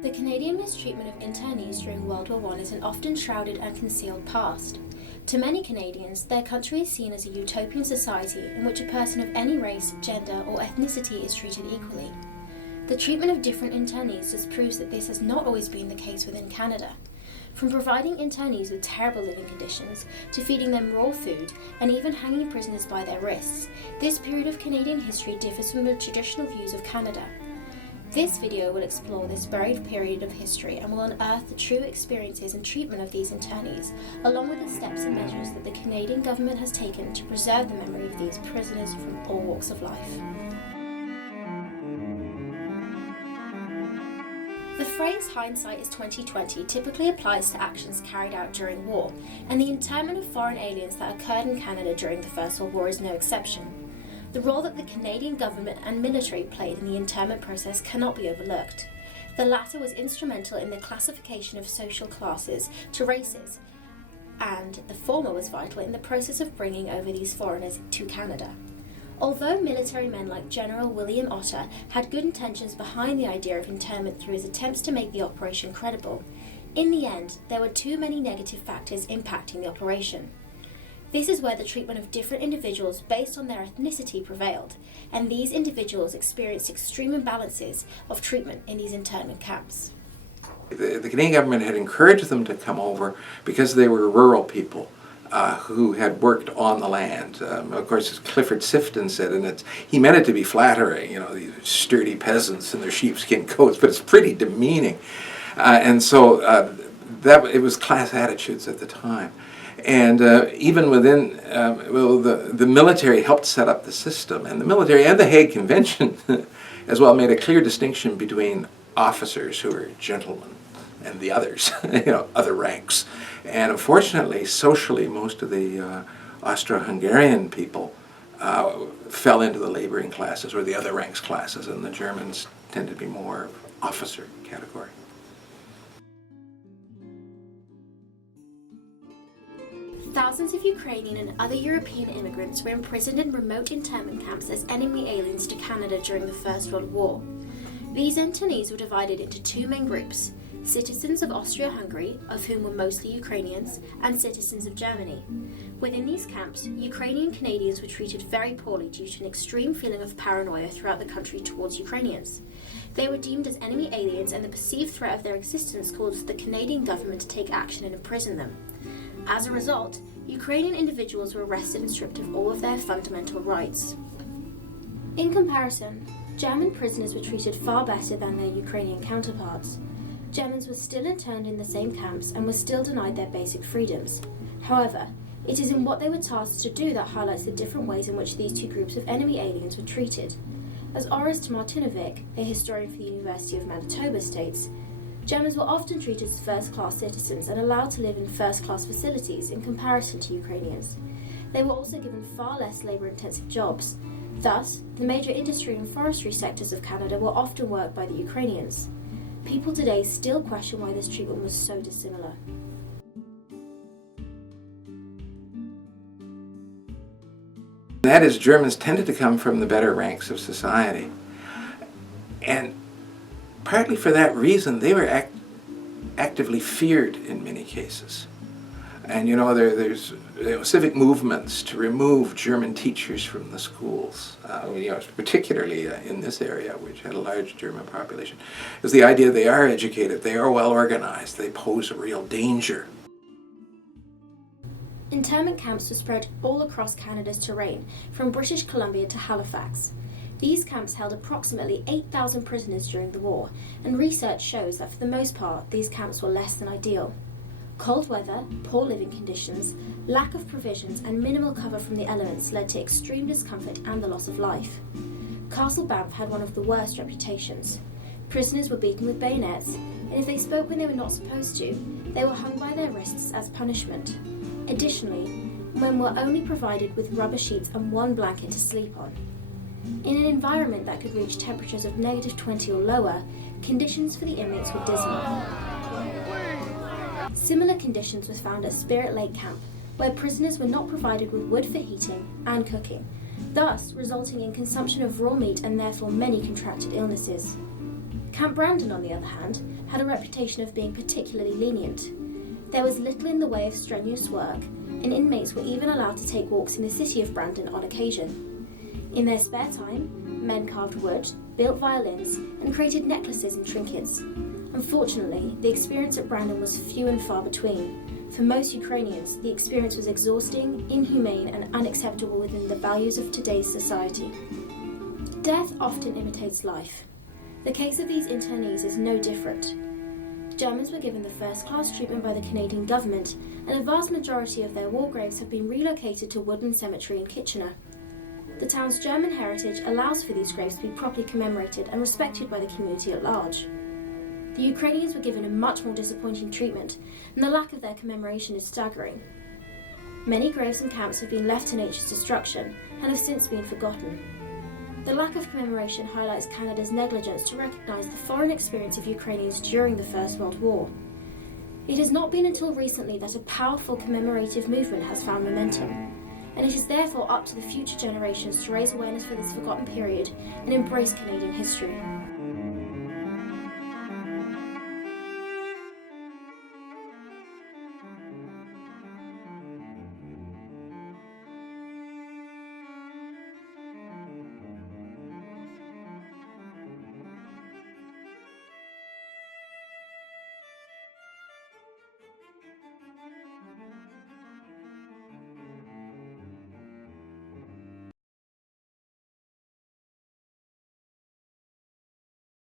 The Canadian mistreatment of internees during World War I is an often shrouded and concealed past. To many Canadians, their country is seen as a utopian society in which a person of any race, gender, or ethnicity is treated equally. The treatment of different internees disproves that this has not always been the case within Canada. From providing internees with terrible living conditions, to feeding them raw food, and even hanging prisoners by their wrists, this period of Canadian history differs from the traditional views of Canada. This video will explore this buried period of history and will unearth the true experiences and treatment of these internees, along with the steps and measures that the Canadian government has taken to preserve the memory of these prisoners from all walks of life. The phrase "hindsight is 20/20" typically applies to actions carried out during war, and the internment of foreign aliens that occurred in Canada during the First World War is no exception. The role that the Canadian government and military played in the internment process cannot be overlooked. The latter was instrumental in the classification of social classes to races, and the former was vital in the process of bringing over these foreigners to Canada. Although military men like General William Otter had good intentions behind the idea of internment through his attempts to make the operation credible, in the end there were too many negative factors impacting the operation. This is where the treatment of different individuals based on their ethnicity prevailed, and these individuals experienced extreme imbalances of treatment in these internment camps. The Canadian government had encouraged them to come over because they were rural people who had worked on the land. Of course, as Clifford Sifton said, and he meant it to be flattering, these sturdy peasants in their sheepskin coats, but it's pretty demeaning. And so it was class attitudes at the time. And even within, the military helped set up the system, and the military and the Hague Convention as well made a clear distinction between officers who were gentlemen and the others, other ranks. And unfortunately, socially, most of the Austro-Hungarian people fell into the laboring classes or the other ranks classes, and the Germans tended to be more officer category. Thousands of Ukrainian and other European immigrants were imprisoned in remote internment camps as enemy aliens to Canada during the First World War. These internees were divided into two main groups: citizens of Austria-Hungary, of whom were mostly Ukrainians, and citizens of Germany. Within these camps, Ukrainian Canadians were treated very poorly due to an extreme feeling of paranoia throughout the country towards Ukrainians. They were deemed as enemy aliens, and the perceived threat of their existence caused the Canadian government to take action and imprison them. As a result, Ukrainian individuals were arrested and stripped of all of their fundamental rights. In comparison, German prisoners were treated far better than their Ukrainian counterparts. Germans were still interned in the same camps and were still denied their basic freedoms. However, it is in what they were tasked to do that highlights the different ways in which these two groups of enemy aliens were treated. As Orest Martinovic, a historian for the University of Manitoba, states, Germans were often treated as first-class citizens and allowed to live in first-class facilities in comparison to Ukrainians. They were also given far less labour-intensive jobs. Thus, the major industry and forestry sectors of Canada were often worked by the Ukrainians. People today still question why this treatment was so dissimilar. That is, Germans tended to come from the better ranks of society. And partly for that reason, they were actively feared in many cases. And there's civic movements to remove German teachers from the schools, particularly in this area, which had a large German population. Is the idea they are educated, they are well organized, they pose a real danger. Internment camps were spread all across Canada's terrain, from British Columbia to Halifax. These camps held approximately 8,000 prisoners during the war, and research shows that for the most part, these camps were less than ideal. Cold weather, poor living conditions, lack of provisions, and minimal cover from the elements led to extreme discomfort and the loss of life. Castle Banff had one of the worst reputations. Prisoners were beaten with bayonets, and if they spoke when they were not supposed to, they were hung by their wrists as punishment. Additionally, men were only provided with rubber sheets and one blanket to sleep on. In an environment that could reach temperatures of -20 or lower, conditions for the inmates were dismal. Similar conditions were found at Spirit Lake Camp, where prisoners were not provided with wood for heating and cooking, thus resulting in consumption of raw meat and therefore many contracted illnesses. Camp Brandon, on the other hand, had a reputation of being particularly lenient. There was little in the way of strenuous work, and inmates were even allowed to take walks in the city of Brandon on occasion. In their spare time, men carved wood, built violins, and created necklaces and trinkets. Unfortunately, the experience at Brandon was few and far between. For most Ukrainians, the experience was exhausting, inhumane, and unacceptable within the values of today's society. Death often imitates life. The case of these internees is no different. Germans were given the first-class treatment by the Canadian government, and a vast majority of their war graves have been relocated to Woodland Cemetery in Kitchener. The town's German heritage allows for these graves to be properly commemorated and respected by the community at large. The Ukrainians were given a much more disappointing treatment, and the lack of their commemoration is staggering. Many graves and camps have been left to nature's destruction and have since been forgotten. The lack of commemoration highlights Canada's negligence to recognise the foreign experience of Ukrainians during the First World War. It has not been until recently that a powerful commemorative movement has found momentum, and it is therefore up to the future generations to raise awareness for this forgotten period and embrace Canadian history.